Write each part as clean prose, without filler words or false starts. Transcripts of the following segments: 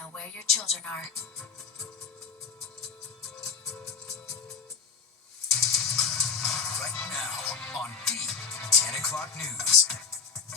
know where your children are. Right now on Beat 10 o'clock news.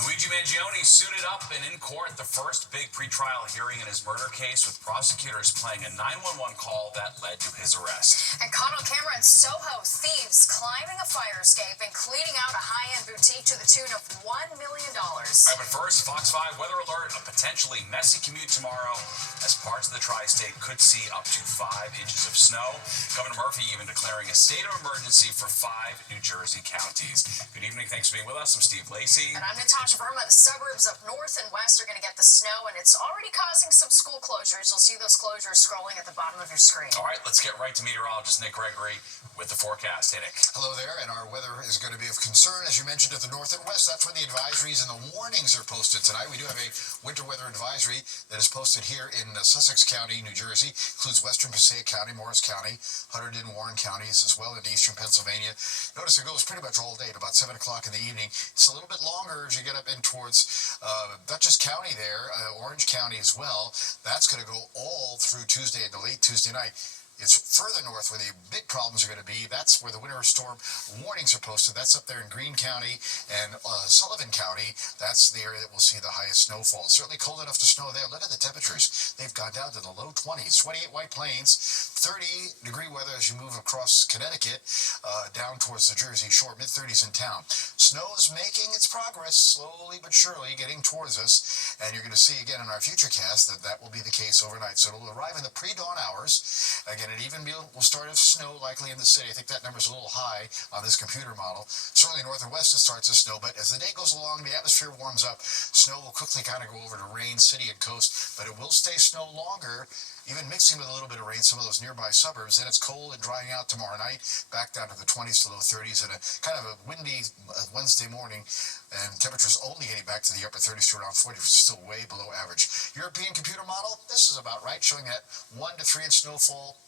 Luigi Mangione suited up and in court the first big pretrial hearing in his murder case, with prosecutors playing a 911 call that led to his arrest. And caught on camera in Soho, thieves climbing a fire escape and cleaning out a high-end boutique to the tune of $1 million. All right, but first, Fox 5 weather alert, a potentially messy commute tomorrow as parts of the tri-state could see up to 5 inches of snow. Governor Murphy even declaring a state of emergency for 5 New Jersey counties. Good evening. Thanks for being with us. I'm Steve Lacey. And I'm Natasha Verma. The suburbs up north and west are going to get the snow, and it's already causing some school closures. You'll see those closures scrolling at the bottom of your screen. All right, let's get right to meteorologist Nick Gregory with the forecast. Hey, Nick. Hello there, and our weather is going to be of concern, as you mentioned, at the north and west. That's where the advisories and the warnings are posted tonight. We do have a winter weather advisory that is posted here in Sussex County, New Jersey. Includes western Passaic County, Morris County, Hunterdon, Warren counties, as well into eastern Pennsylvania. Notice it goes pretty much all day to about 7 o'clock in the evening. It's a little bit longer as you get up in towards Dutchess County there, Orange County as well. That's going to go all through Tuesday into late Tuesday night. It's further north where the big problems are going to be. That's where the winter storm warnings are posted. That's up there in Greene County and Sullivan County. That's the area that will see the highest snowfall. It's certainly cold enough to snow there. Look at the temperatures. They've gone down to the low 20s. 28 White Plains, 30-degree weather as you move across Connecticut, down towards the Jersey Shore, mid-30s in town. Snow is making its progress, slowly but surely getting towards us. And you're going to see again in our futurecast that will be the case overnight. So it'll arrive in the pre-dawn hours. Again, it even will start as snow likely in the city. I think that number's a little high on this computer model. Certainly north and west it starts as snow, but as the day goes along, the atmosphere warms up. Snow will quickly kind of go over to rain, city and coast, but it will stay snow longer, even mixing with a little bit of rain, some of those nearby suburbs. Then it's cold and drying out tomorrow night, back down to the 20s to low 30s, and a kind of a windy Wednesday morning, and temperatures only getting back to the upper 30s to around 40, which is still way below average. European computer model, this is about right, showing that 1 to 3 inch snowfall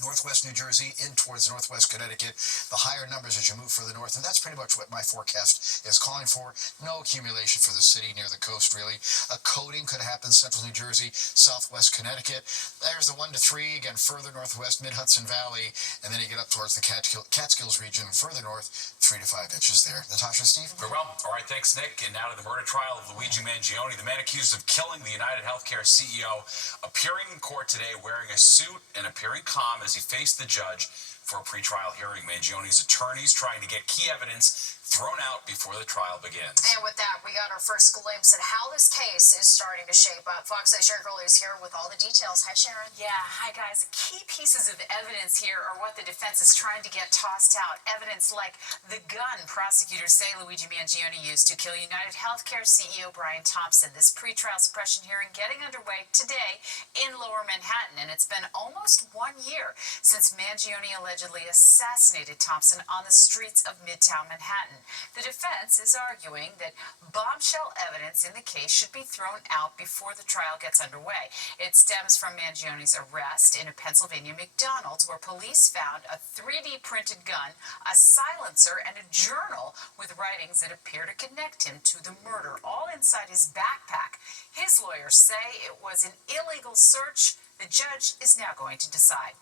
northwest New Jersey in towards northwest Connecticut. The higher numbers as you move further north, and that's pretty much what my forecast is calling for. No accumulation for the city near the coast, really. A coating could happen central New Jersey, southwest Connecticut. There's the 1 to 3, again, further northwest, mid-Hudson Valley, and then you get up towards the Catskills region, further north, 3 to 5 inches there. Natasha, Steve? Very well. All right, thanks, Nick. And now to the murder trial of Luigi Mangione, the man accused of killing the United Healthcare CEO, appearing in court today wearing a suit and appearing calm as he faced the judge for a pretrial hearing. Mangione's attorneys trying to get key evidence thrown out before the trial begins. And with that, we got our first glimpse at how this case is starting to shape up. Fox 8 Sharon Crowley is here with all the details. Hi, Sharon. Yeah, hi, guys. Key pieces of evidence here are what the defense is trying to get tossed out. Evidence like the gun prosecutors say Luigi Mangione used to kill United Healthcare CEO Brian Thompson. This pretrial suppression hearing getting underway today in Lower Manhattan, and it's been almost 1 year since Mangione allegedly assassinated Thompson on the streets of Midtown Manhattan. The defense is arguing that bombshell evidence in the case should be thrown out before the trial gets underway. It stems from Mangione's arrest in a Pennsylvania McDonald's, where police found a 3D printed gun, a silencer, and a journal with writings that appear to connect him to the murder, all inside his backpack. His lawyers say it was an illegal search. The judge is now going to decide.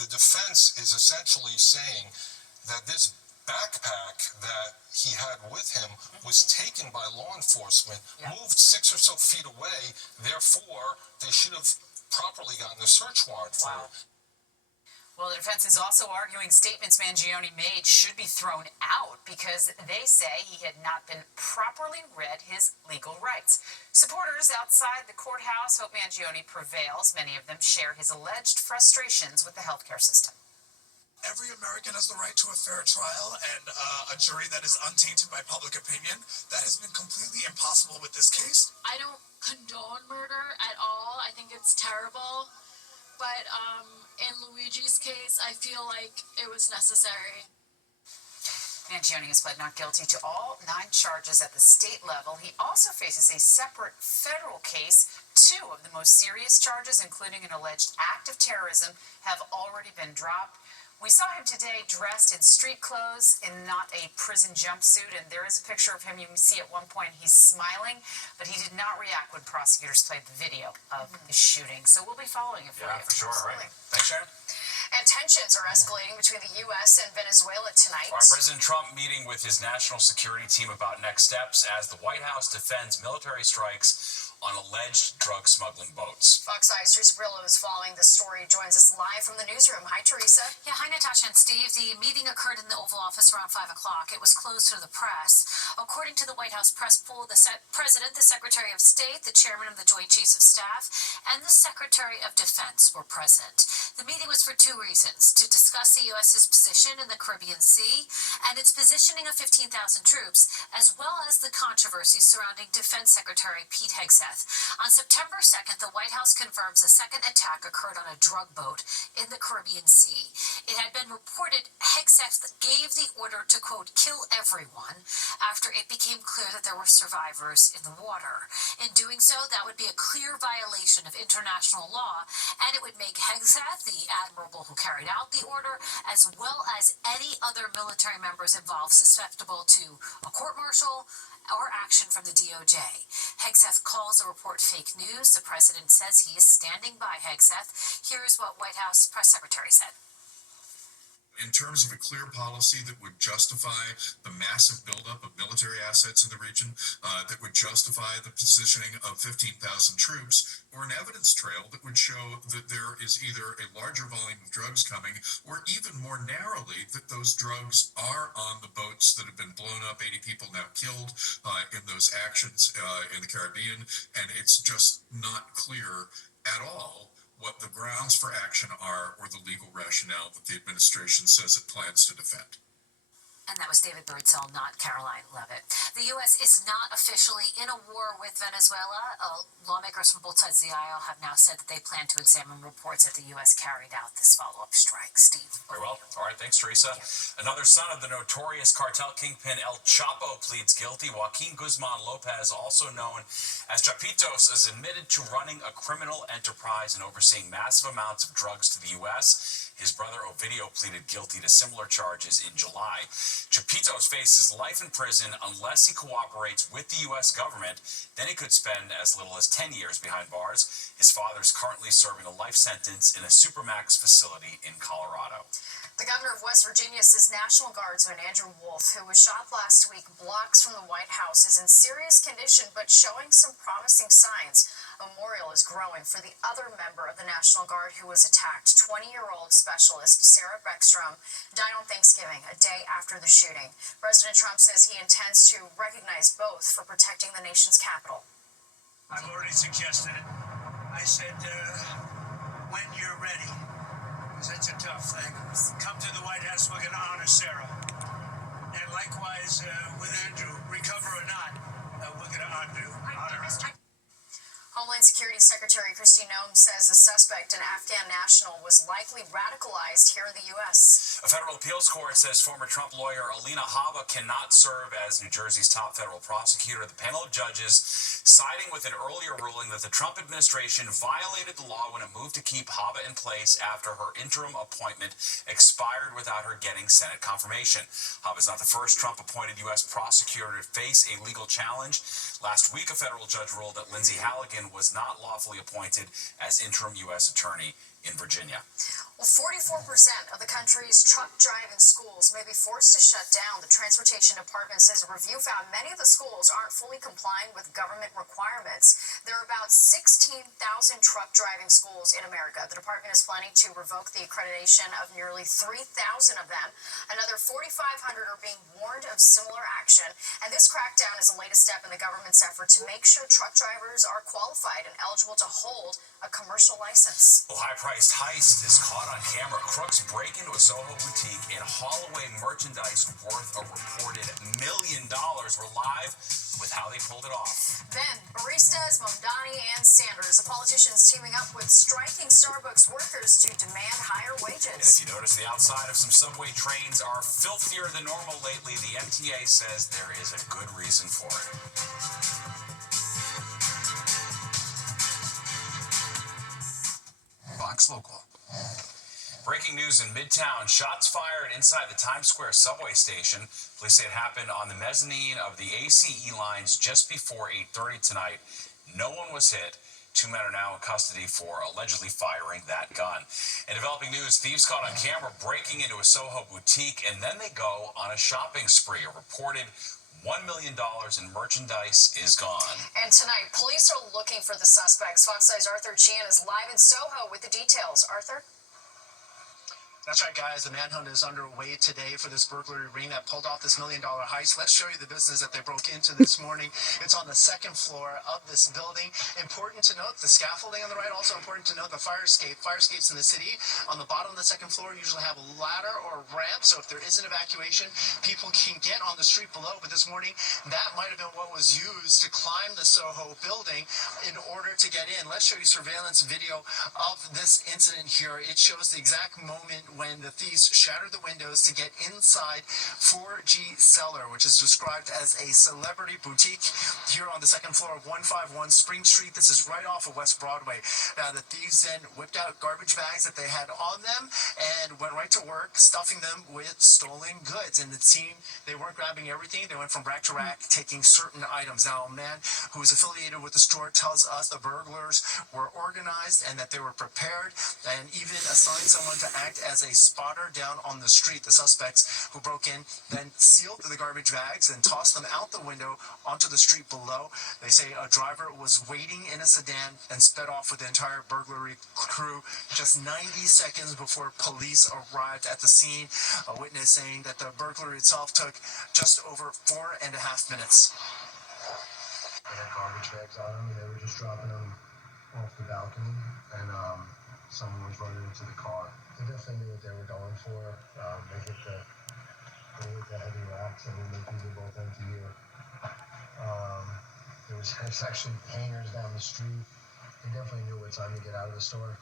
The defense is essentially saying that this backpack that he had with him was taken by law enforcement, moved 6 or so feet away, therefore they should have properly gotten a search warrant for it. Well, the defense is also arguing statements Mangione made should be thrown out because they say he had not been properly read his legal rights. Supporters outside the courthouse hope Mangione prevails. Many of them share his alleged frustrations with the healthcare system. Every American has the right to a fair trial and a jury that is untainted by public opinion. That has been completely impossible with this case. I don't condone murder at all. I think it's terrible. But in Luigi's case, I feel like it was necessary. Mangione has pled not guilty to all 9 charges at the state level. He also faces a separate federal case. 2 of the most serious charges, including an alleged act of terrorism, have already been dropped. We saw him today dressed in street clothes and not a prison jumpsuit, and there is a picture of him. You can see at one point he's smiling, but he did not react when prosecutors played the video of the shooting. So we'll be following it for you. Yeah, for sure. All right. Thanks, Sharon. And tensions are escalating between the U.S. and Venezuela tonight. All right, President Trump meeting with his national security team about next steps as the White House defends military strikes on alleged drug smuggling boats. Fox Eye's Teresa Brillo is following this story, joins us live from the newsroom. Hi, Teresa. Yeah, hi, Natasha and Steve. The meeting occurred in the Oval Office around 5 o'clock. It was closed to the press. According to the White House press pool, the President, the Secretary of State, the Chairman of the Joint Chiefs of Staff, and the Secretary of Defense were present. The meeting was for two reasons: to discuss the U.S.'s position in the Caribbean Sea and its positioning of 15,000 troops, as well as the controversy surrounding Defense Secretary Pete Hegseth. On September 2nd, the White House confirms a second attack occurred on a drug boat in the Caribbean Sea. It had been reported Hegseth gave the order to, quote, kill everyone after it became clear that there were survivors in the water. In doing so, that would be a clear violation of international law, and it would make Hegseth, the admiral who carried out the order, as well as any other military members involved, susceptible to a court-martial or action from the DOJ. Hegseth calls the report fake news. The president says he is standing by Hegseth. Here is what White House press secretary said. In terms of a clear policy that would justify the massive buildup of military assets in the region, that would justify the positioning of 15,000 troops, or an evidence trail that would show that there is either a larger volume of drugs coming, or even more narrowly, that those drugs are on the boats that have been blown up, 80 people now killed in those actions in the Caribbean, and it's just not clear at all what the grounds for action are or the legal rationale that the administration says it plans to defend. And that was David Birdsell, not Caroline Levitt. The U.S. is not officially in a war with Venezuela. Lawmakers from both sides of the aisle have now said that they plan to examine reports that the U.S. carried out this follow-up strike. Steve. Very well. All right. Thanks, Teresa. Yeah. Another son of the notorious cartel kingpin El Chapo pleads guilty. Joaquin Guzman Lopez, also known as Chapitos, is admitted to running a criminal enterprise and overseeing massive amounts of drugs to the U.S. His brother Ovidio pleaded guilty to similar charges in July. Chapitos faces life in prison unless he cooperates with the U.S. government. Then he could spend as little as 10 years behind bars. His father is currently serving a life sentence in a Supermax facility in Colorado. The governor of West Virginia says National Guardsman Andrew Wolf, who was shot last week blocks from the White House, is in serious condition but showing some promising signs. A memorial is growing for the other member of the National Guard who was attacked. 20-year-old specialist Sarah Beckstrom died on Thanksgiving, a day after the shooting. President Trump says he intends to recognize both for protecting the nation's capital. I've already suggested it. I said, when you're ready, because that's a tough thing, come to the White House, we're going to honor Sarah. And likewise with Andrew, recover or not, we're going to honor her. Homeland Security Secretary Kristi Noem says the suspect, an Afghan national, was likely radicalized here in the U.S. A federal appeals court says former Trump lawyer Alina Habba cannot serve as New Jersey's top federal prosecutor. The panel of judges siding with an earlier ruling that the Trump administration violated the law when it moved to keep Habba in place after her interim appointment expired without her getting Senate confirmation. Habba is not the first Trump-appointed U.S. prosecutor to face a legal challenge. Last week, a federal judge ruled that Lindsey Halligan was not lawfully appointed as interim U.S. attorney in Virginia. Well, 44% of the country's truck driving schools may be forced to shut down. The Transportation Department says a review found many of the schools aren't fully complying with government requirements. There are about 16,000 truck driving schools in America. The department is planning to revoke the accreditation of nearly 3,000 of them. Another 4,500 are being warned of similar action. And this crackdown is the latest step in the government's effort to make sure truck drivers are qualified and eligible to hold a commercial license. Well, high-priced heist is caught on camera. Crooks break into a Soho boutique and haul away merchandise worth a reported $1 million. We're live with how they pulled it off. Then, baristas, Mamdani, and Sanders, the politicians teaming up with striking Starbucks workers to demand higher wages. And if you notice, the outside of some subway trains are filthier than normal lately. The MTA says there is a good reason for it. Fox Local. Breaking news in Midtown. Shots fired inside the Times Square subway station. Police say it happened on the mezzanine of the ACE lines just before 8:30 tonight. No one was hit. 2 men are now in custody for allegedly firing that gun. In developing news, thieves caught on camera breaking into a Soho boutique, and then they go on a shopping spree. A reported $1 million in merchandise is gone. And tonight, police are looking for the suspects. Fox 5's Arthur Chian is live in Soho with the details. Arthur? That's right, guys. The manhunt is underway today for this burglary ring that pulled off this $1 million heist. Let's show you the business that they broke into this morning. It's on the second floor of this building. Important to note the scaffolding on the right. Also important to note the fire escape. Fire escapes in the city on the bottom of the second floor usually have a ladder or a ramp. So if there is an evacuation, people can get on the street below. But this morning, that might have been what was used to climb the Soho building in order to get in. Let's show you surveillance video of this incident here. It shows the exact moment when the thieves shattered the windows to get inside 4G Cellar, which is described as a celebrity boutique here on the second floor of 151 Spring Street. This is right off of West Broadway. Now, the thieves then whipped out garbage bags that they had on them and went right to work, stuffing them with stolen goods. And it seemed they weren't grabbing everything. They went from rack to rack, taking certain items. Now, a man who is affiliated with the store tells us the burglars were organized and that they were prepared and even assigned someone to act as a spotter down on the street. The suspects who broke in then sealed the garbage bags and tossed them out the window onto the street below. They say a driver was waiting in a sedan and sped off with the entire burglary crew just 90 seconds before police arrived at the scene. A witness saying that the burglary itself took just over 4.5 minutes. They had garbage bags on them, and they were just dropping them off the balcony, and someone was running into the car. They definitely knew what they were going for. They hit the heavy racks, and they did both ends here. There's actually hangers down the street. They definitely knew what time to get out of the store.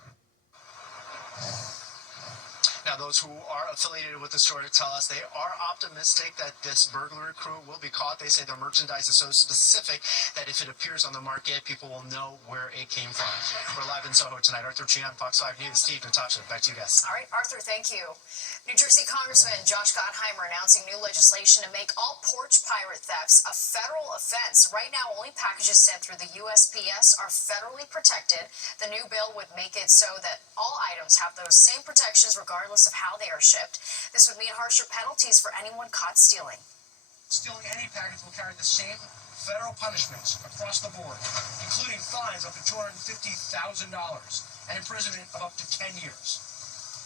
Now, those who are affiliated with the store tell us they are optimistic that this burglary crew will be caught. They say their merchandise is so specific that if it appears on the market, people will know where it came from. We're live in Soho tonight. Arthur Chian, Fox 5 News. Steve, Natasha, back to you guys. All right, Arthur, thank you. New Jersey Congressman Josh Gottheimer announcing new legislation to make all porch pirate thefts a federal offense. Right now, only packages sent through the USPS are federally protected. The new bill would make it so that all items have those same protections regardless of how they are shipped. This would mean harsher penalties for anyone caught stealing. Stealing any package will carry the same federal punishments across the board, including fines up to $250,000 and imprisonment of up to 10 years.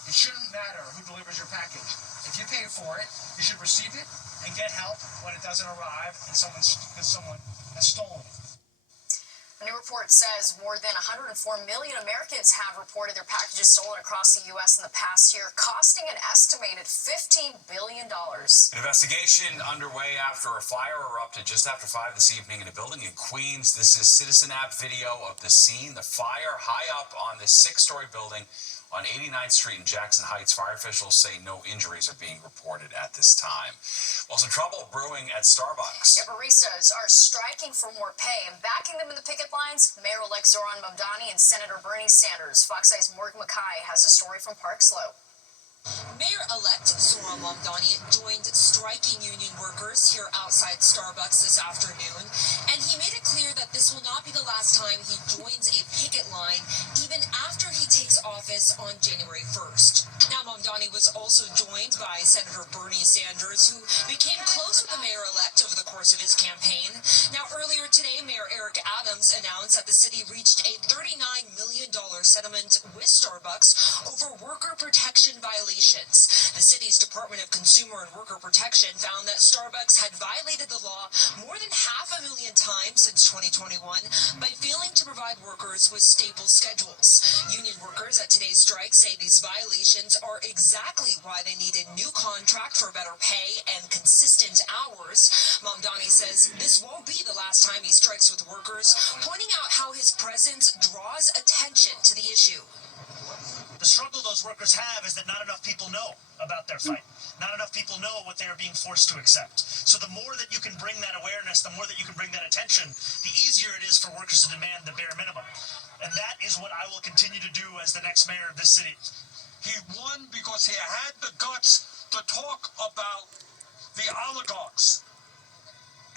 It shouldn't matter who delivers your package. If you pay for it, you should receive it and get help when it doesn't arrive and someone has stolen it. A new report says more than 104 million Americans have reported their packages stolen across the U.S. in the past year, costing an estimated $15 billion. An investigation underway after a fire erupted just after 5 this evening in a building in Queens. This is Citizen App video of the scene. The fire high up on this 6-story building on 89th Street in Jackson Heights. Fire officials say no injuries are being reported at this time. Well, some trouble brewing at Starbucks. Yeah, baristas are striking for more pay, and backing them in the picket lines, Mayor-elect Zohran Mamdani and Senator Bernie Sanders. Fox 5's Morgan Mackay has a story from Park Slope. Mayor-elect Zohran Mamdani joined striking union workers here outside Starbucks this afternoon, and he made it clear that this will not be the last time he joins a picket line, even after he takes office on January 1st. Now, Mamdani was also joined by Senator Bernie Sanders, who became close with the mayor-elect over the course of his campaign. Now, earlier today, Mayor Eric Adams announced that the city reached a $39 million settlement with Starbucks over worker protection violations. The city's Department of Consumer and Worker Protection found that Starbucks had violated the law more than 500,000 times since 2021 by failing to provide workers with stable schedules. Union workers at today's strike say these violations are exactly why they need a new contract for better pay and consistent hours. Mamdani says this won't be the last time he strikes with workers, pointing out how his presence draws attention to the issue. The struggle those workers have is that not enough people know about their fight. Not enough people know what they are being forced to accept. So the more that you can bring that awareness, the more that you can bring that attention, the easier it is for workers to demand the bare minimum. And that is what I will continue to do as the next mayor of this city. He won because he had the guts to talk about the oligarchs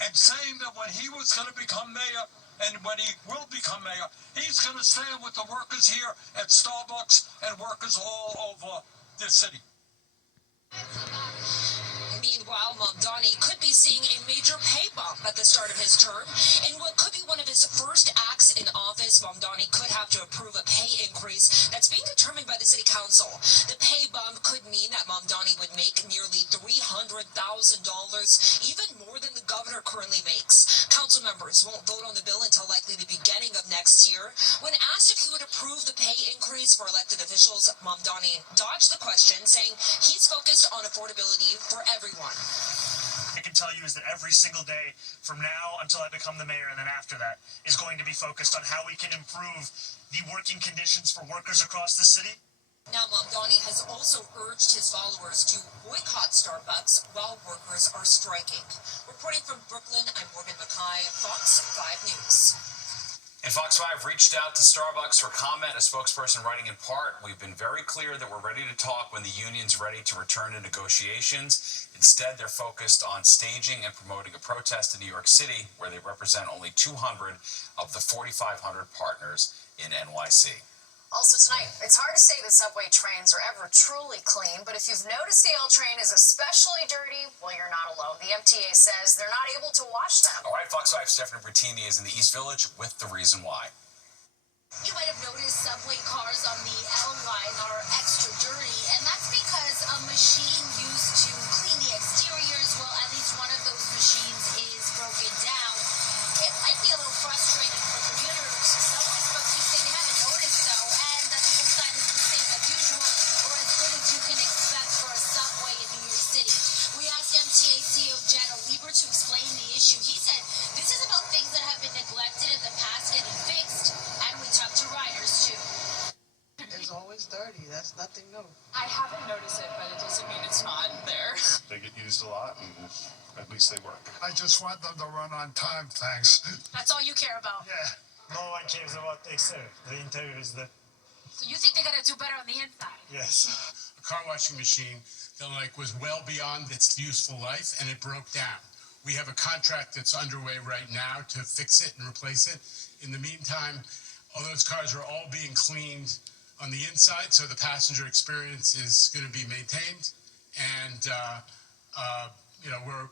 and saying that when he was going to become mayor and when he will become mayor, he's going to stand with the workers here at Starbucks and workers all over this city. Meanwhile, Mamdani could be seeing a major pay bump at the start of his term. In what could be one of his first acts in office, Mamdani could have to approve a pay increase that's being determined by the city council. The pay bump could mean that Mamdani would make nearly $300,000, even more than the governor currently makes. Council members won't vote on the bill until likely the beginning of next year. When asked if he would approve the pay increase for elected officials, Mamdani dodged the question, saying he's focused on affordability for everyone. I can tell you is that every single day from now until I become the mayor and then after that is going to be focused on how we can improve the working conditions for workers across the city. Now, Mamdani has also urged his followers to boycott Starbucks while workers are striking. Reporting from Brooklyn, I'm Morgan Mackay, Fox 5 News. And Fox 5 reached out to Starbucks for comment. A spokesperson writing in part, "We've been very clear that we're ready to talk when the union's ready to return to negotiations. Instead, they're focused on staging and promoting a protest in New York City, where they represent only 200 of the 4,500 partners in NYC." Also tonight, it's hard to say the subway trains are ever truly clean, but if you've noticed the L train is especially dirty, well, you're not alone. The MTA says they're not able to wash them. All right, Fox 5's Stephanie Bertini is in the East Village with the reason why. You might have noticed subway cars on the L line are extra dirty, and that's because a machine used to clean the exteriors, well, at least one of those machines is broken down. It might be a little frustrating for commuters. Subway spokespeople say they haven't noticed, though, and that the inside is the same as usual, or as good as you can expect for a subway in New York City. We asked MTA CEO Janno Lieber to explain the issue. He said this is about things that have been neglected in the past getting fixed, and we talked to riders too. It's always dirty. That's nothing new. I haven't noticed it, but it doesn't mean it's not there. They get used a lot, and at least they work. I just want them to run on time, thanks. That's all you care about. Yeah. No one cares about the exterior. The interior is the... So you think they gotta do better on the inside? Yes. A car washing machine that was well beyond its useful life, and it broke down. We have a contract that's underway right now to fix it and replace it. In the meantime, all those cars are all being cleaned on the inside, so the passenger experience is going to be maintained. And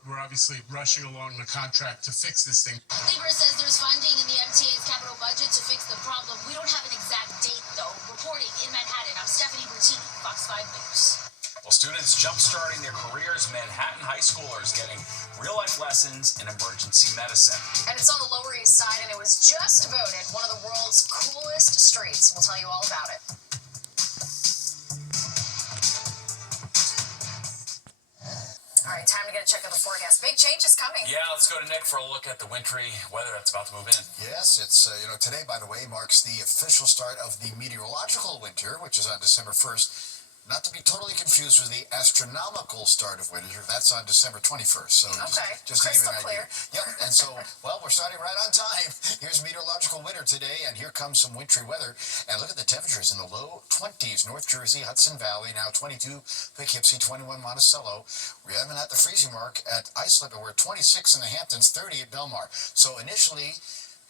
we're obviously rushing along the contract to fix this thing. Lieber says there's funding in the MTA's capital budget to fix the problem. We don't have an exact date, though. Reporting in Manhattan, I'm Stephanie Bertini, Fox 5 News. Well, students jump-starting their careers, Manhattan high schoolers getting real-life lessons in emergency medicine. And it's on the Lower East Side, and it was just voted one of the world's coolest streets. We'll tell you all about it. All right, time to get a check of the forecast. Big changes coming. Yeah, let's go to Nick for a look at the wintry weather that's about to move in. Yes, it's, today, by the way, marks the official start of the meteorological winter, which is on December 1st. Not to be totally confused with the astronomical start of winter. That's on December 21st. So just to give you an idea. Yep, and so, well, we're starting right on time. Here's meteorological winter today, and here comes some wintry weather. And look at the temperatures in the low 20s. North Jersey, Hudson Valley, now 22, Poughkeepsie, 21, Monticello. We're even at the freezing mark at Islip, and we're 26 in the Hamptons, 30 at Belmar. So initially,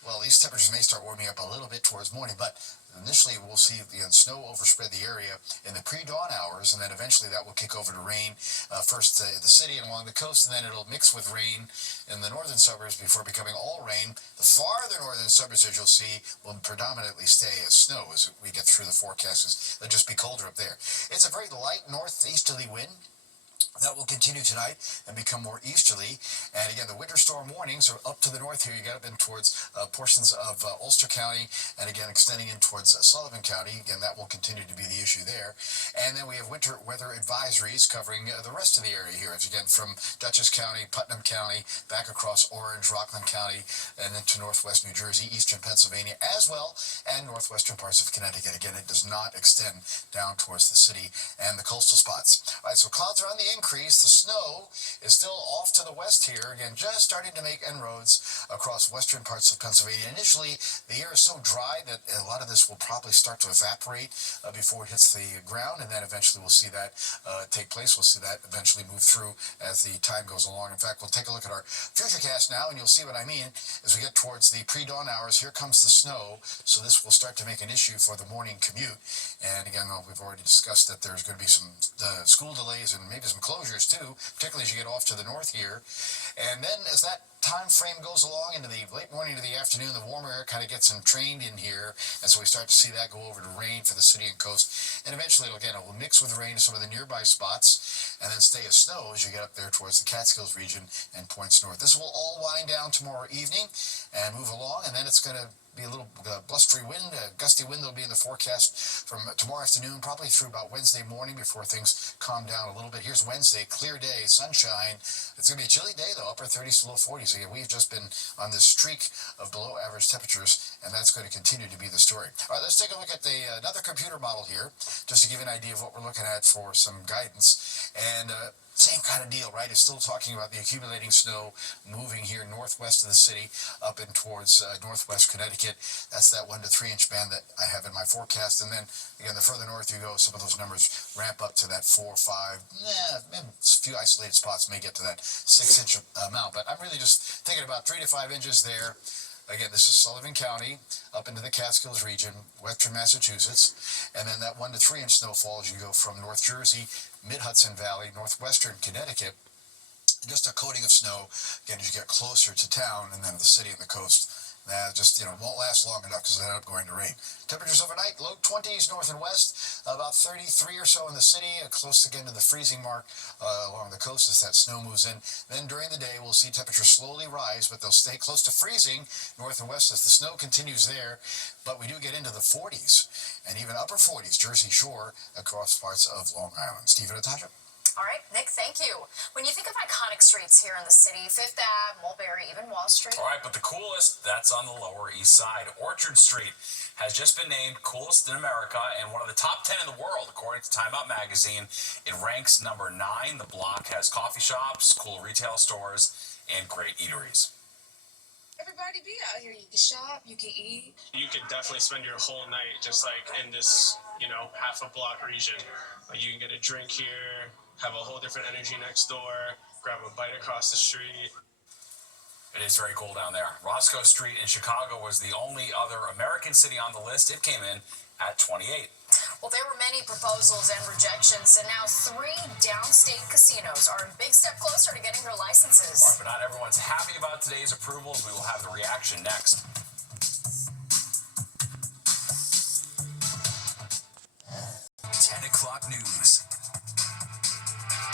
well, these temperatures may start warming up a little bit towards morning, but initially we'll see the snow overspread the area in the pre-dawn hours, and then eventually that will kick over to rain, first the city and along the coast, and then it'll mix with rain in the northern suburbs before becoming all rain. The farther northern suburbs, as you'll see, will predominantly stay as snow as we get through the forecasts. It'll just be colder up there. It's a very light northeasterly wind that will continue tonight and become more easterly. And again, the winter storm warnings are up to the north here. You get up in towards portions of Ulster County, and again extending in towards Sullivan County. Again, that will continue to be the issue there. And then we have winter weather advisories covering the rest of the area here. It's again from Dutchess County, Putnam County, back across Orange, Rockland County, and into northwest New Jersey, eastern Pennsylvania as well, and northwestern parts of Connecticut. Again, it does not extend down towards the city and the coastal spots. All right, so clouds are on the increase. The snow is still off to the west here. Again, just starting to make inroads across western parts of Pennsylvania. Initially, the air is so dry that a lot of this will probably start to evaporate before it hits the ground, and then eventually we'll see that take place. We'll see that eventually move through as the time goes along. In fact, we'll take a look at our futurecast now, and you'll see what I mean as we get towards the pre-dawn hours. Here comes the snow, so this will start to make an issue for the morning commute. And again, we've already discussed that there's going to be some school delays and maybe some closures too, particularly as you get off to the north here. And then as that time frame goes along into the late morning to the afternoon, the warmer air kind of gets entrained in here, and so we start to see that go over to rain for the city and coast, and eventually it will mix with rain in some of the nearby spots, and then stay as snow as you get up there towards the Catskills region and points north. This will all wind down tomorrow evening and move along, and then it's going to be a little blustery wind, gusty wind will be in the forecast from tomorrow afternoon, probably through about Wednesday morning before things calm down a little bit. Here's Wednesday, clear day, sunshine. It's going to be a chilly day though, upper 30s to low 40s. Again, we've just been on this streak of below average temperatures, and that's going to continue to be the story. All right, let's take a look at another computer model here, just to give you an idea of what we're looking at for some guidance. And same kind of deal, right? It's still talking about the accumulating snow moving here northwest of the city up in towards northwest Connecticut. That's that 1 to 3 inch band that I have in my forecast. And then, again, the further north you go, some of those numbers ramp up to that 4 or 5. Maybe a few isolated spots may get to that 6 inch amount. But I'm really just thinking about 3 to 5 inches there. Again, this is Sullivan County, up into the Catskills region, western Massachusetts, and then that 1 to 3 inch snowfall as you go from North Jersey, mid-Hudson Valley, northwestern Connecticut, just a coating of snow, again, as you get closer to town and then the city and the coast. That just, won't last long enough because it ended up going to rain. Temperatures overnight, low 20s north and west, about 33 or so in the city, close again to the freezing mark along the coast as that snow moves in. Then during the day, we'll see temperatures slowly rise, but they'll stay close to freezing north and west as the snow continues there. But we do get into the 40s and even upper 40s, Jersey Shore, across parts of Long Island. Steve and Natasha. All right, Nick, thank you. When you think of iconic streets here in the city, Fifth Ave, Mulberry, even Wall Street. All right, but the coolest, that's on the Lower East Side. Orchard Street has just been named coolest in America and one of the top 10 in the world, according to Time Out magazine. It ranks number 9. The block has coffee shops, cool retail stores, and great eateries. Everybody be out here. You can shop, you can eat. You could definitely spend your whole night just like in this, half a block region. Like you can get a drink here, have a whole different energy next door, grab a bite across the street. It is very cool down there. Roscoe Street in Chicago was the only other American city on the list. It came in at 28. Well, there were many proposals and rejections, and now 3 downstate casinos are a big step closer to getting their licenses. All right, but not everyone's happy about today's approvals. We will have the reaction next. 10 o'clock news.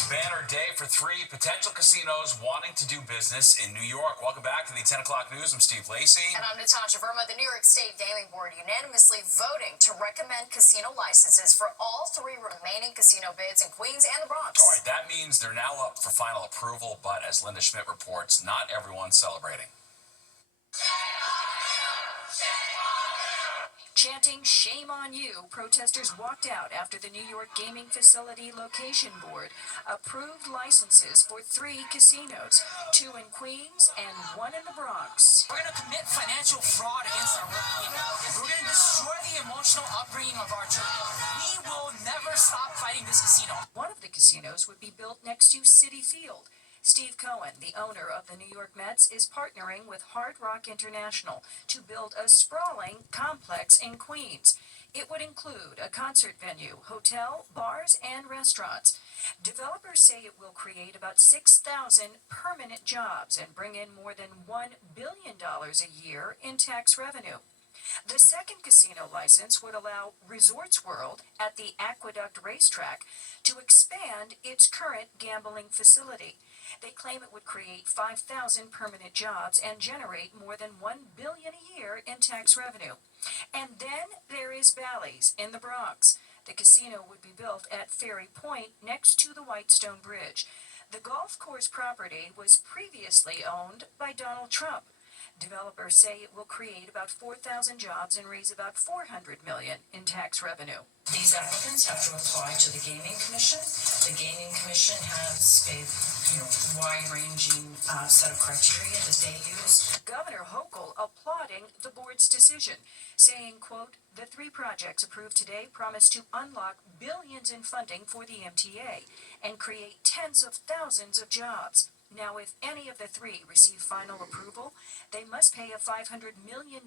Banner day for 3 potential casinos wanting to do business in New York. Welcome back to the 10 o'clock news. I'm Steve Lacey. And I'm Natasha Verma. The New York State Gaming Board unanimously voting to recommend casino licenses for all 3 remaining casino bids in Queens and the Bronx. All right, that means they're now up for final approval, but as Linda Schmidt reports, not everyone's celebrating. Chanting "Shame on you," protesters walked out after the New York Gaming Facility Location Board approved licenses for 3 casinos, 2 in Queens and 1 in the Bronx. We're going to commit financial fraud against our working people. We're going to destroy the emotional upbringing of our children. We will never stop fighting this casino. One of the casinos would be built next to Citi Field. Steve Cohen, the owner of the New York Mets, is partnering with Hard Rock International to build a sprawling complex in Queens. It would include a concert venue, hotel, bars, and restaurants. Developers say it will create about 6,000 permanent jobs and bring in more than $1 billion a year in tax revenue. The second casino license would allow Resorts World at the Aqueduct Racetrack to expand its current gambling facility. They claim it would create 5,000 permanent jobs and generate more than $1 billion a year in tax revenue. And then there is Bally's in the Bronx. The casino would be built at Ferry Point next to the Whitestone Bridge. The golf course property was previously owned by Donald Trump. Developers say it will create about 4,000 jobs and raise about $400 million in tax revenue. These applicants have to apply to the Gaming Commission. The Gaming Commission has a wide-ranging set of criteria that they use. Governor Hochul applauding the board's decision, saying, quote, "The 3 projects approved today promise to unlock billions in funding for the MTA and create tens of thousands of jobs. Now, if any of the 3 receive final approval, they must pay a $500 million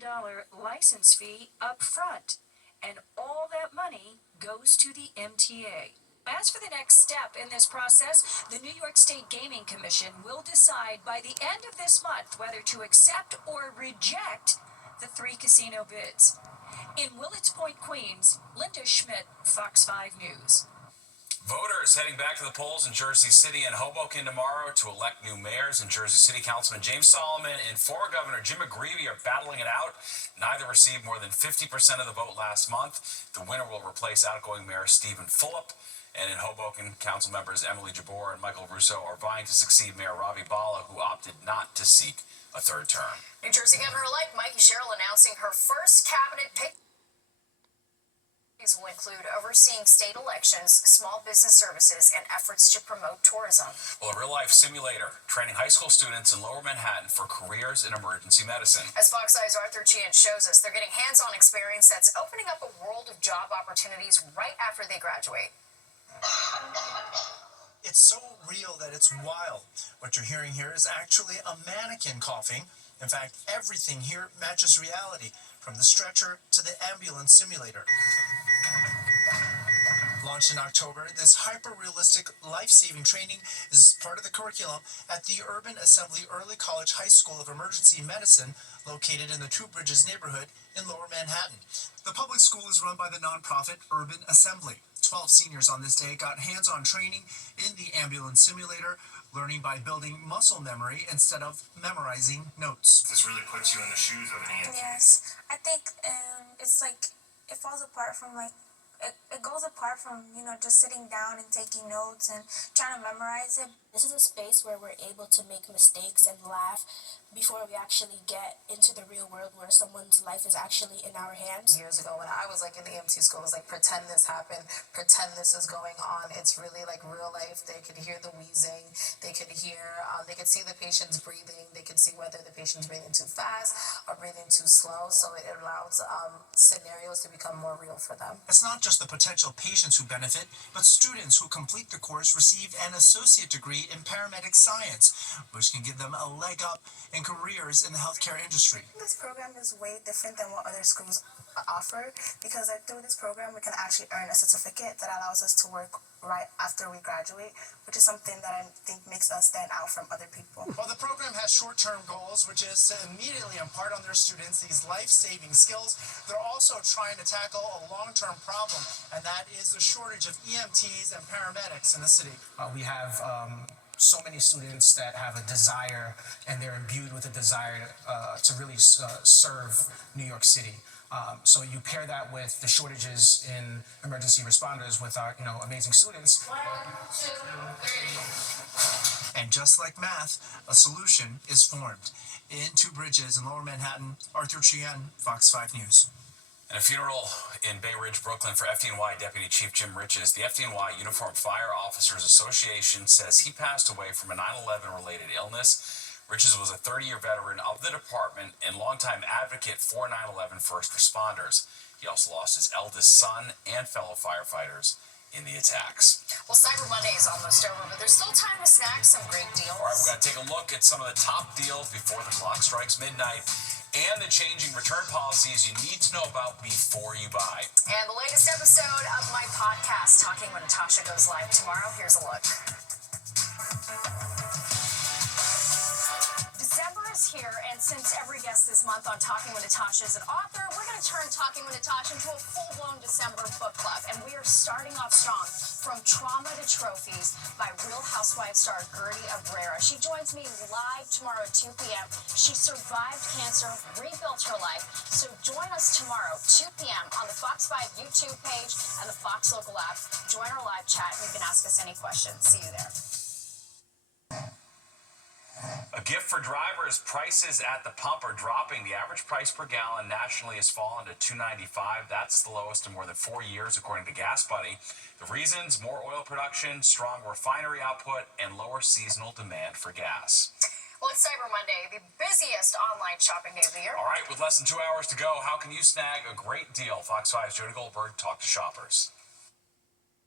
license fee up front. And all that money goes to the MTA." As for the next step in this process, the New York State Gaming Commission will decide by the end of this month whether to accept or reject the 3 casino bids. In Willets Point, Queens, Linda Schmidt, Fox 5 News. Voters heading back to the polls in Jersey City and Hoboken tomorrow to elect new mayors. In Jersey City, Councilman James Solomon and former Governor Jim McGreevey are battling it out. Neither received more than 50% of the vote last month. The winner will replace outgoing Mayor Stephen Fulop. And in Hoboken, council members Emily Jabor and Michael Russo are vying to succeed Mayor Ravi Bala, who opted not to seek a 3rd term. New Jersey Governor-elect Mikey Sherrill announcing her first cabinet pick will include overseeing state elections, small business services, and efforts to promote tourism. Well, a real-life simulator training high school students in Lower Manhattan for careers in emergency medicine. As Fox Eye's Arthur Chian shows us, they're getting hands-on experience that's opening up a world of job opportunities right after they graduate. It's so real that it's wild. What you're hearing here is actually a mannequin coughing. In fact, everything here matches reality, from the stretcher to the ambulance simulator. Launched in October, this hyper-realistic life-saving training is part of the curriculum at the Urban Assembly Early College High School of Emergency Medicine, located in the Two Bridges neighborhood in Lower Manhattan. The public school is run by the nonprofit Urban Assembly. 12 seniors on this day got hands-on training in the ambulance simulator, learning by building muscle memory instead of memorizing notes. This really puts you in the shoes of an EMT. Yes, I think it's like it falls apart from it goes apart from, just sitting down and taking notes and trying to memorize it. This is a space where we're able to make mistakes and laugh before we actually get into the real world where someone's life is actually in our hands. Years ago when I was in the EMT school, it was like, pretend this happened, pretend this is going on. It's really like real life. They could hear the wheezing, they could see the patient's breathing, they could see whether the patient's breathing too fast or breathing too slow. So it allows scenarios to become more real for them. It's not just the potential patients who benefit, but students who complete the course receive an associate degree in paramedic science, which can give them a leg up in careers in the healthcare industry. This program is way different than what other schools offer, because through this program we can actually earn a certificate that allows us to work right after we graduate, which is something that I think makes us stand out from other people. Well, the program has short-term goals, which is to immediately impart on their students these life-saving skills. They're also trying to tackle a long-term problem, and that is the shortage of EMTs and paramedics in the city. We have so many students that have a desire, and they're imbued with a desire to really serve New York City. So you pair that with the shortages in emergency responders with our, amazing students. 1, 2, 3. And just like math, a solution is formed. In Two Bridges in Lower Manhattan, Arthur Chian, Fox 5 News. In a funeral in Bay Ridge, Brooklyn for FDNY Deputy Chief Jim Riches, the FDNY Uniformed Fire Officers Association says he passed away from a 9/11 related illness. Riches was a 30-year veteran of the department and longtime advocate for 9/11 first responders. He also lost his eldest son and fellow firefighters in the attacks. Well, Cyber Monday is almost over, but there's still time to snag some great deals. All right, we're going to take a look at some of the top deals before the clock strikes midnight and the changing return policies you need to know about before you buy. And the latest episode of my podcast, Talking When Natasha Goes Live tomorrow. Here's a look. December is here, and since every guest this month on Talking with Natasha is an author, we're going to turn Talking with Natasha into a full-blown December book club. And we are starting off strong, From Trauma to Trophies by Real Housewives star Gertie Abrera. She joins me live tomorrow at 2 p.m. She survived cancer, rebuilt her life. So join us tomorrow, 2 p.m. on the Fox 5 YouTube page and the Fox Local app. Join our live chat and you can ask us any questions. See you there. A gift for drivers. Prices at the pump are dropping. The average price per gallon nationally has fallen to $2.95. That's the lowest in more than 4 years, according to Gas Buddy. The reasons: more oil production, strong refinery output, and lower seasonal demand for gas. Well, it's Cyber Monday, the busiest online shopping day of the year. All right, with less than 2 hours to go, how can you snag a great deal? Fox 5's Jody Goldberg talked to shoppers.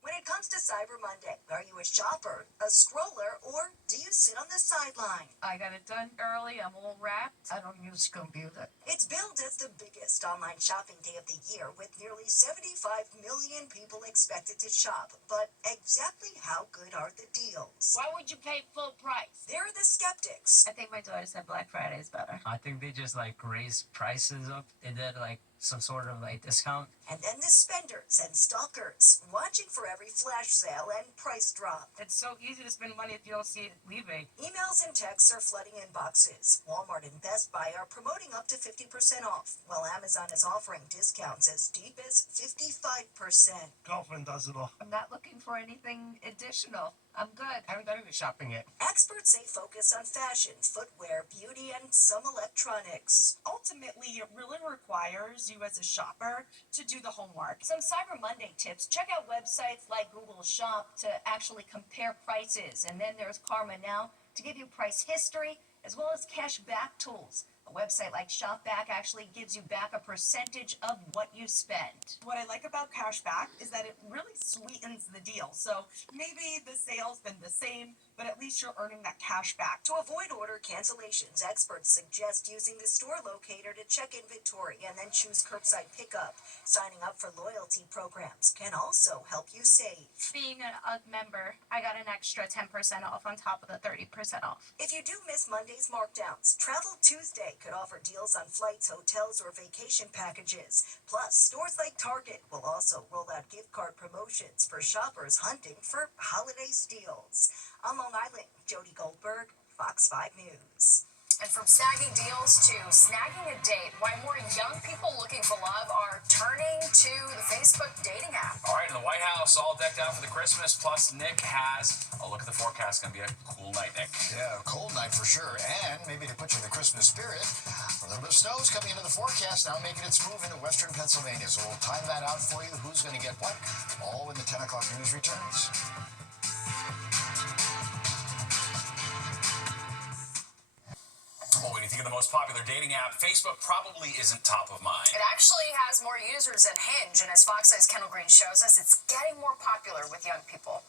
When it comes to Cyber Monday, are you a shopper, a scroller, or do you sit on the sideline? I got it done early. I'm all wrapped. I don't use computer. It's billed as the biggest online shopping day of the year, with nearly 75 million people expected to shop. But exactly how good are the deals? Why would you pay full price? There are the skeptics. I think my daughter said Black Friday is better. I think they just raised prices up. They did some sort of discount. And then the spenders and stalkers, watching for every flash sale and price drop. It's so easy to spend money if you don't see it leaving. Emails and texts are flooding inboxes. Walmart and Best Buy are promoting up to 50% off, while Amazon is offering discounts as deep as 55%. Girlfriend does it all. I'm not looking for anything additional. I'm good. I haven't done any shopping yet. Experts say focus on fashion, footwear, beauty, and some electronics. Ultimately, it really requires you as a shopper to do the homework. Some Cyber Monday tips: check out websites like Google Shop to actually compare prices. And then there's Karma Now to give you price history as well as cash back tools. A website like ShopBack actually gives you back a percentage of what you spend. What I like about cashback is that it really sweetens the deal. So maybe the sale's been the same, but at least you're earning that cash back. To avoid order cancellations, experts suggest using the store locator to check inventory and then choose curbside pickup. Signing up for loyalty programs can also help you save. Being a UGG member, I got an extra 10% off on top of the 30% off. If you do miss Monday's markdowns, Travel Tuesday could offer deals on flights, hotels, or vacation packages. Plus, stores like Target will also roll out gift card promotions for shoppers hunting for holiday steals. On Long Island, Jody Goldberg, Fox 5 News. And from snagging deals to snagging a date, why more young people looking for love are turning to the Facebook dating app. All right, in the White House, all decked out for the Christmas. Plus, Nick has a look at the forecast. Going to be a cool night, Nick. Yeah, a cold night for sure. And maybe to put you in the Christmas spirit, a little bit of snow is coming into the forecast, now making its move into western Pennsylvania. So we'll time that out for you. Who's going to get what? All when the 10 o'clock news returns. Well, when you think of the most popular dating app, Facebook probably isn't top of mind. It actually has more users than Hinge, and as Fox 5's Kendall Green shows us, it's getting more popular with young people.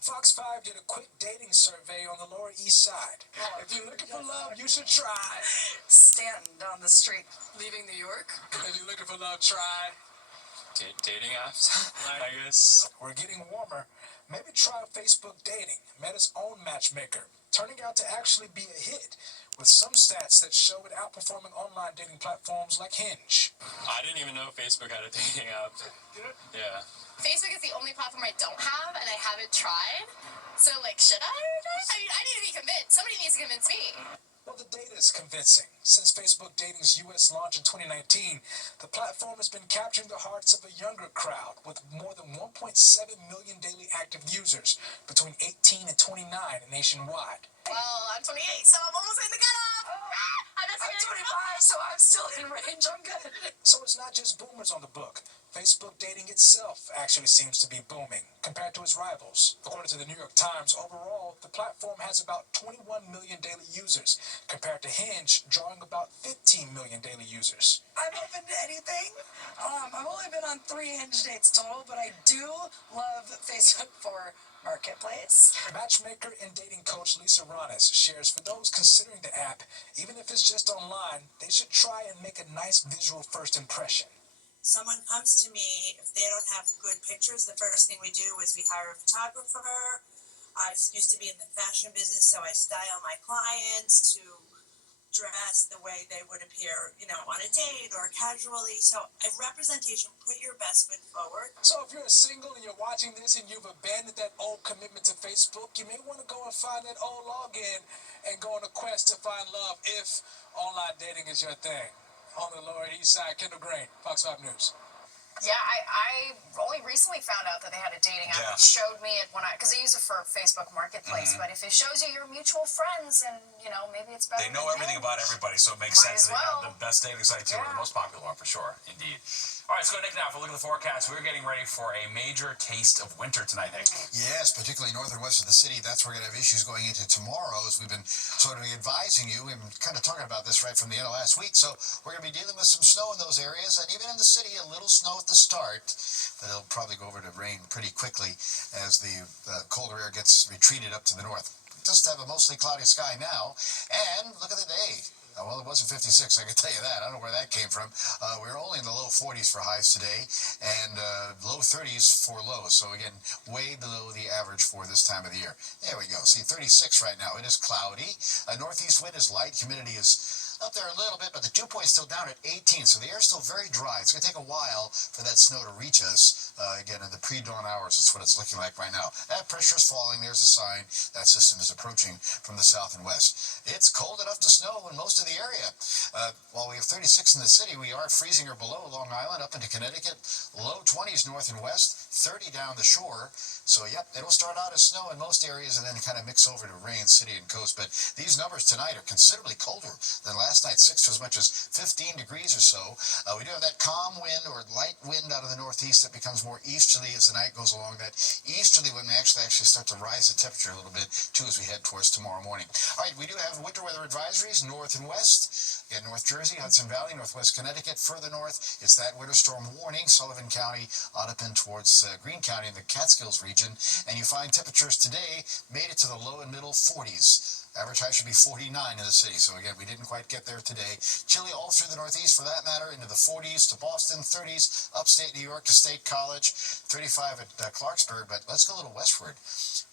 Fox 5 did a quick dating survey on the Lower East Side. If you're looking for love, you should try Stanton down the street, leaving New York. If you're looking for love, try Dating apps, I guess. We're getting warmer. Maybe try Facebook Dating, Meta's own matchmaker, turning out to actually be a hit, with some stats that show it outperforming online dating platforms like Hinge. I didn't even know Facebook had a dating app. Yeah. Facebook is the only platform I don't have, and I haven't tried. So, should I? I mean, I need to be convinced. Somebody needs to convince me. Well, the data is convincing. Since Facebook Dating's U.S. launch in 2019, the platform has been capturing the hearts of a younger crowd, with more than 1.7 million daily active users between 18 and 29 nationwide. Well, I'm 28, so I'm almost in the cutoff. I'm 25, so I'm still in range. I'm good. So it's not just boomers on the book. Facebook Dating itself actually seems to be booming compared to its rivals. According to the New York Times, overall, the platform has about 21 million daily users, compared to Hinge, drawing about 15 million daily users. I'm open to anything. I've only been on 3 Hinge dates total, but I do love Facebook for Marketplace. Matchmaker and dating coach Lisa Ronis shares for those considering the app, even if it's just online, they should try and make a nice visual first impression. Someone comes to me, if they don't have good pictures, the first thing we do is we hire a photographer. I used to be in the fashion business, so I style my clients to dress the way they would appear, on a date or casually. So a representation, put your best foot forward. So if you're single and you're watching this and you've abandoned that old commitment to Facebook, you may want to go and find that old login and go on a quest to find love if online dating is your thing. On the Lower East Side, Kendall Green, Fox 5 News. Yeah, I only recently found out that they had a dating app. Yeah. It showed me it when I, because I use it for Facebook Marketplace, but if it shows you your mutual friends and, maybe it's better. They know than everything Hinge. about everybody, so it makes Might sense. as They have well. the best dating site too, or the most popular one for sure. Indeed. All right, let's go to Nick now for a look at the forecast. We're getting ready for a major taste of winter tonight, Nick. Yes, particularly north and west of the city. That's where we're going to have issues going into tomorrow, as we've been sort of advising you. We've been kind of talking about this right from the end of last week. So we're going to be dealing with some snow in those areas, and even in the city, a little snow at the start. But it'll probably go over to rain pretty quickly as the colder air gets retreated up to the north. We just have a mostly cloudy sky now, and look at the day. Well, it wasn't 56, I can tell you that. I don't know where that came from. We were only in the low 40s for highs today, and low 30s for lows. So again, way below the average for this time of the year. There we go. See, 36 right now. It is cloudy. Northeast wind is light. Humidity is up there a little bit, but the dew point is still down at 18, so the air is still very dry. It's going to take a while for that snow to reach us. Again, in the pre-dawn hours, that's what it's looking like right now. That pressure is falling. There's a sign that system is approaching from the south and west. It's cold enough to snow in most of the area. While we have 36 in the city, we are freezing or below Long Island, up into Connecticut. Low 20s north and west, 30 down the shore. So, yep, it'll start out as snow in most areas and then kind of mix over to rain, city and coast. But these numbers tonight are considerably colder than last night, 6 to as much as 15 degrees or so. We do have that calm wind or light wind out of the northeast that becomes more easterly as the night goes along. That easterly wind may actually start to rise the temperature a little bit, too, as we head towards tomorrow morning. All right, we do have winter weather advisories, north and west. Again, North Jersey, Hudson Valley, northwest Connecticut. Further north, it's that winter storm warning, Sullivan County, on up in towards Greene County in the Catskills region. And you find temperatures today made it to the low and middle 40s. Average high should be 49 in the city. So again, we didn't quite get there today. Chilly all through the northeast for that matter, into the 40s to Boston, 30s, upstate New York to State College, 35 at Clarksburg. But let's go a little westward,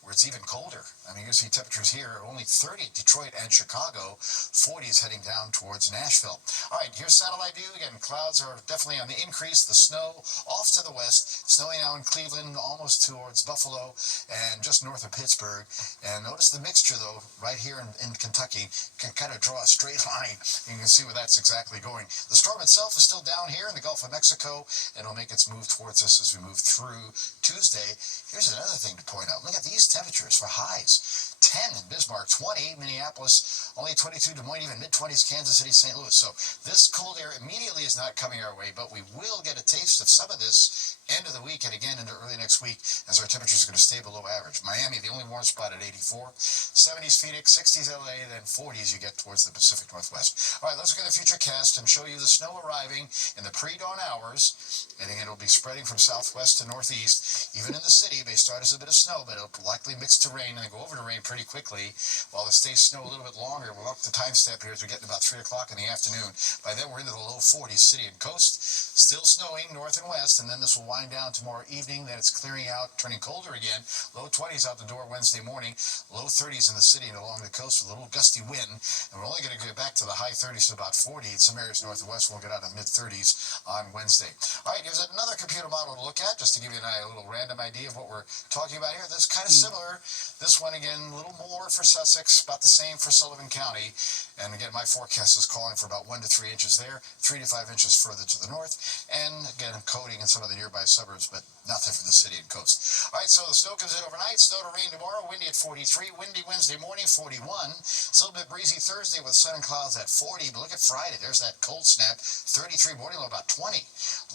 where it's even colder. I mean, you see temperatures here only 30 at Detroit and Chicago, 40s heading down towards Nashville. All right, here's satellite view. Again, clouds are definitely on the increase. The snow off to the west, snowing now in Cleveland, almost towards Buffalo and just north of Pittsburgh. And notice the mixture, though, right here in Kentucky. Can kind of draw a straight line. You can see where that's exactly going. The storm itself is still down here in the Gulf of Mexico, and it'll make its move towards us as we move through Tuesday. Here's another thing to point out. Look at these temperatures for highs. 10 in Bismarck, 20 Minneapolis, only 22 Des Moines, even mid-20s Kansas City, St. Louis. So this cold air immediately is not coming our way, but we will get a taste of some of this end of the week and again into early next week as our temperatures are going to stay below average. Miami, the only warm spot at 84, 70s Phoenix, 60s LA, then 40s you get towards the Pacific Northwest. All right, let's look at the future cast and show you the snow arriving in the pre-dawn hours. And again, it'll be spreading from southwest to northeast. Even in the city, it may start as a bit of snow, but it'll likely mix to rain and then go over to rain pretty quickly. While it stays snow a little bit longer, we'll up the time step here as we get to about 3 o'clock in the afternoon. By then, we're into the low 40s, city and coast. Still snowing north and west, and then this will wind down tomorrow evening. Then it's clearing out, turning colder again. Low 20s out the door Wednesday morning. Low 30s in the city and along the coast with a little gusty wind. And we're only going to get back to the high 30s to about 40. In some areas north and west, we'll get out of the mid-30s on Wednesday. All right, here's another computer model to look at, just to give you a little random idea of what we're talking about here. This is kind of similar. This one, again, a little more for Sussex, about the same for Sullivan County. And again, my forecast is calling for about 1 to 3 inches there, 3 to 5 inches further to the north. And again, I'm coating in some of the nearby suburbs, but nothing for the city and coast. All right, so the snow comes in overnight, snow to rain tomorrow, windy at 43, windy Wednesday morning, 41. It's a little bit breezy Thursday with sun and clouds at 40, but look at Friday, there's that cold snap, 33 morning, low about 20.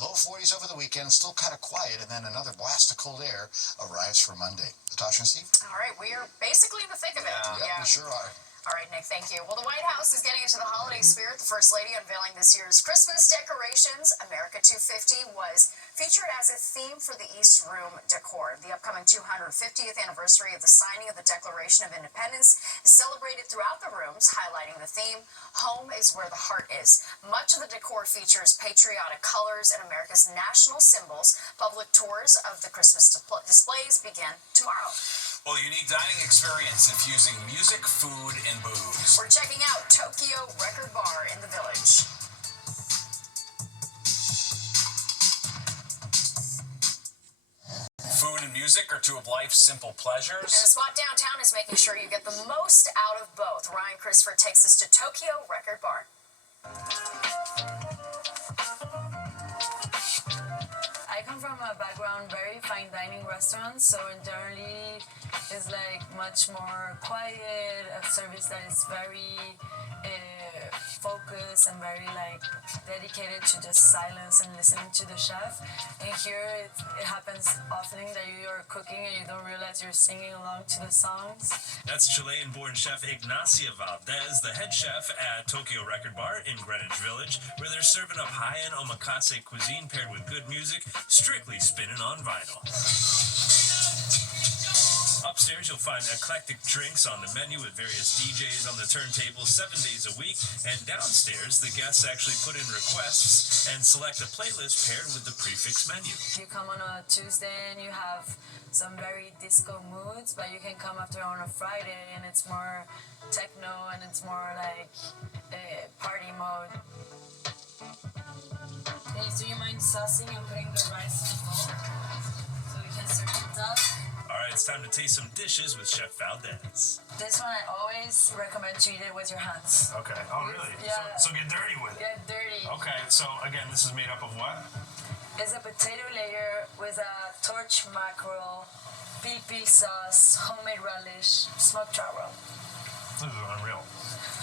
Low 40s over the weekend, still kind of quiet, and then another blast of cold air arrives for Monday. Natasha and Steve? All right, we are basically in the thick of it. Yeah, we sure are. All right, Nick, thank you. Well, the White House is getting into the holiday spirit. The First Lady unveiling this year's Christmas decorations. America 250 was featured as a theme for the East Room decor. The upcoming 250th anniversary of the signing of the Declaration of Independence is celebrated throughout the rooms, highlighting the theme, Home is Where the Heart Is. Much of the decor features patriotic colors and America's national symbols. Public tours of the Christmas displays begin tomorrow. Well, unique dining experience infusing music, food, and booze. We're checking out Tokyo Record Bar in the Village. Food and music are two of life's simple pleasures. And the spot downtown is making sure you get the most out of both. Ryan Christopher takes us to Tokyo Record Bar. a background very fine dining restaurant, so generally it's like much more quiet, a service that is very focused and very like dedicated to just silence and listening to the chef. And here it happens often that you are cooking and you don't realize you're singing along to the songs. That's Chilean-born chef Ignacia Valdez, the head chef at Tokyo Record Bar in Greenwich Village, where they're serving up high-end omakase cuisine paired with good music, strictly spinning on vinyl. Upstairs, you'll find eclectic drinks on the menu with various DJs on the turntable 7 days a week. And downstairs, the guests actually put in requests and select a playlist paired with the prefix menu. You come on a Tuesday and you have some very disco moods, but you can come after on a Friday and it's more techno and it's more like party mode. Hey, do you mind saucing and putting the rice in the bowl so we can serve it up? All right, it's time to taste some dishes with Chef Valdez. This one I always recommend to eat it with your hands. Okay. Oh, really? Yeah. So get dirty with it. Get dirty. Okay, so again, this is made up of what? It's a potato layer with a torch mackerel, PP sauce, homemade relish, smoked trout roll. This is unreal.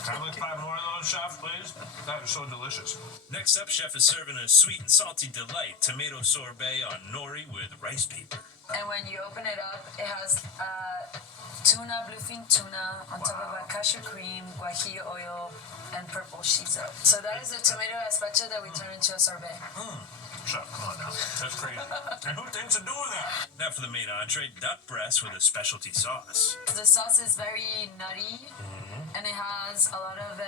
Can I lick 5 more of those, Chef, please? That is so delicious. Next up, Chef is serving a sweet and salty delight, tomato sorbet on nori with rice paper. And when you open it up, it has tuna, bluefin tuna, on top of a cashew cream, guajillo oil, and purple shiso. So that is the tomato gazpacho that we turn into a sorbet. Chef, come on now. That's crazy. And who thinks of doing that? Now for the main entree, duck breast with a specialty sauce. The sauce is very nutty, and it has a lot of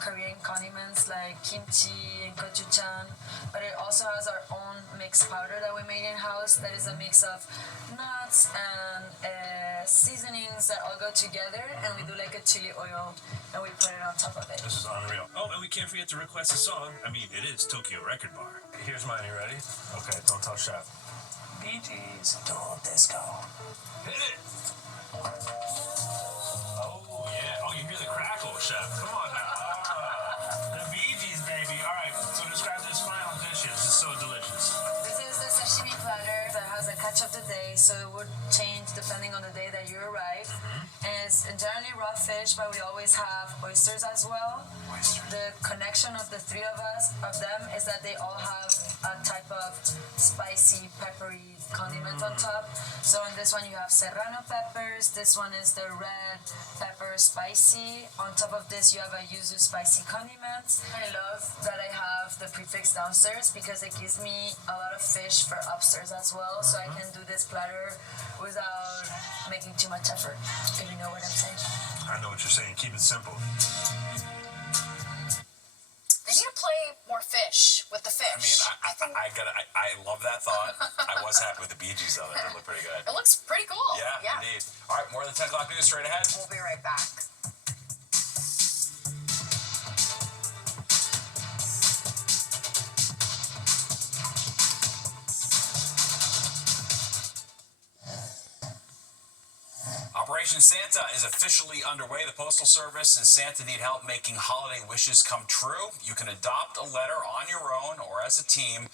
Korean condiments like kimchi and gochujang, but it also has our own mixed powder that we made in-house that is a mix of nuts and seasonings that all go together, and we do like a chili oil and we put it on top of it. This is unreal. Oh, and we can't forget to request a song. I mean, it is Tokyo Record Bar. Here's mine. You ready? Okay, don't tell Chef. Bee Gees, Dual Disco. Hit it! Oh, yeah. Oh, you hear the crackle, Chef. Come on now. The Bee Gees, baby. All right, so describe this final dish. It's so delicious. This is the sashimi platter that has a catch of the day, so it would change depending on the day that you arrive. And it's generally raw fish, but we always have oysters as well. The connection of the three of them is that they all have a type of spicy, peppery condiment on top. So in this one you have serrano peppers, this one is the red pepper spicy. On top of this you have a yuzu spicy condiment. I love that I have the prefix downstairs because it gives me a lot of fish for upstairs as well, so I can do this platter without making too much effort, if you know what I'm saying. I know what you're saying. Keep it simple. They need to play more fish with the fish. I love that thought. I was happy with the Bee Gees though. That did look pretty good. It looks pretty cool. Yeah, indeed. All right, more of the 10 o'clock news straight ahead. We'll be right back. Operation Santa is officially underway. The Postal Service and Santa need help making holiday wishes come true. You can adopt a letter on your own or as a team,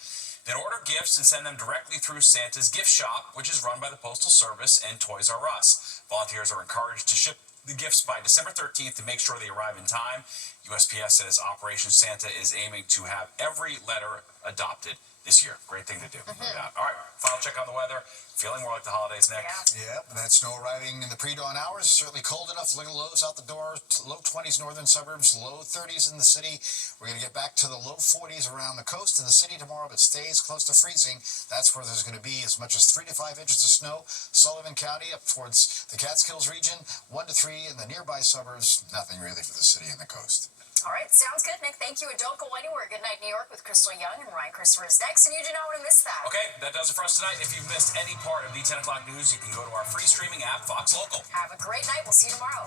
then order gifts and send them directly through Santa's gift shop, which is run by the Postal Service and Toys R Us. Volunteers are encouraged to ship the gifts by December 13th to make sure they arrive in time. USPS says Operation Santa is aiming to have every letter adopted this year. Great thing to do. No doubt. All right, final check on the weather. Feeling more like the holidays, Nick. Yeah, that snow arriving in the pre-dawn hours. Certainly cold enough. Look at lows out the door. Low 20s northern suburbs, low 30s in the city. We're going to get back to the low 40s around the coast in the city tomorrow, but stays close to freezing. That's where there's going to be as much as 3 to 5 inches of snow. Sullivan County up towards the Catskills region, 1 to 3 in the nearby suburbs. Nothing really for the city and the coast. All right, sounds good, Nick. Thank you. And don't go anywhere. Good night, New York, with Crystal Young, and Ryan Christopher is next, and you do not want to miss that. Okay, that does it for us tonight. If you've missed any part of the 10 o'clock news, you can go to our free streaming app, Fox Local. Have a great night. We'll see you tomorrow.